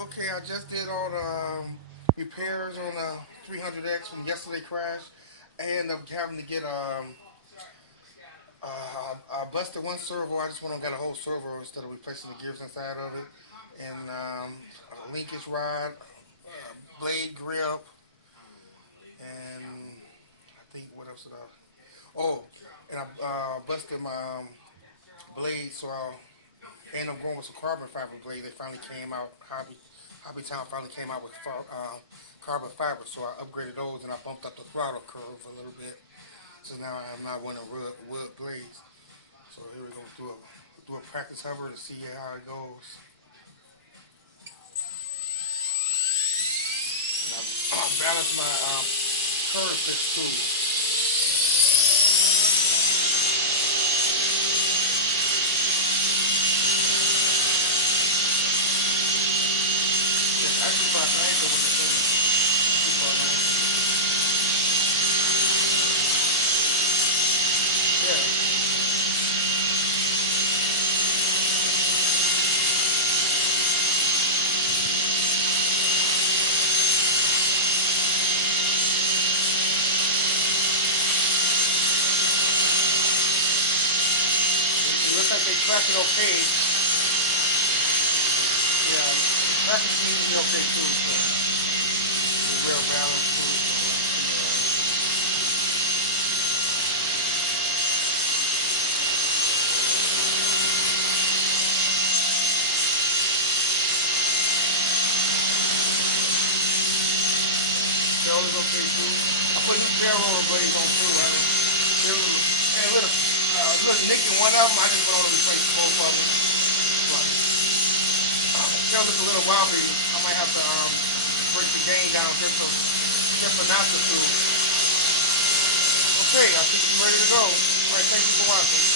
Okay, I just did all the repairs on the 300X from yesterday crash. I ended up having to get I busted one servo. I just went and got a whole servo instead of replacing the gears inside of it, and a linkage rod, blade grip, and I think what else did I? Oh, and I busted my blade, so I ended up going with some carbon fiber blade. They finally came out. Hobby Town finally came out with carbon fiber, so I upgraded those and I bumped up the throttle curve a little bit. So now I'm not running wood blades. So here we go do a practice hover to see how it goes. And I balance my curve fix too. It's actually my angle with the thing. Keep on angle. Yeah. It looks like they track it okay. Yeah. The traffic seems to be okay too. So it's real balanced too. So tail is okay too. I put new tail roller blades on too. There was a little nick in one of them. I just went on to replace both of them. But tail look a little wobbly. I might have to break the gain down just for not to. Okay, I think you're ready to go. All right, thank you for watching.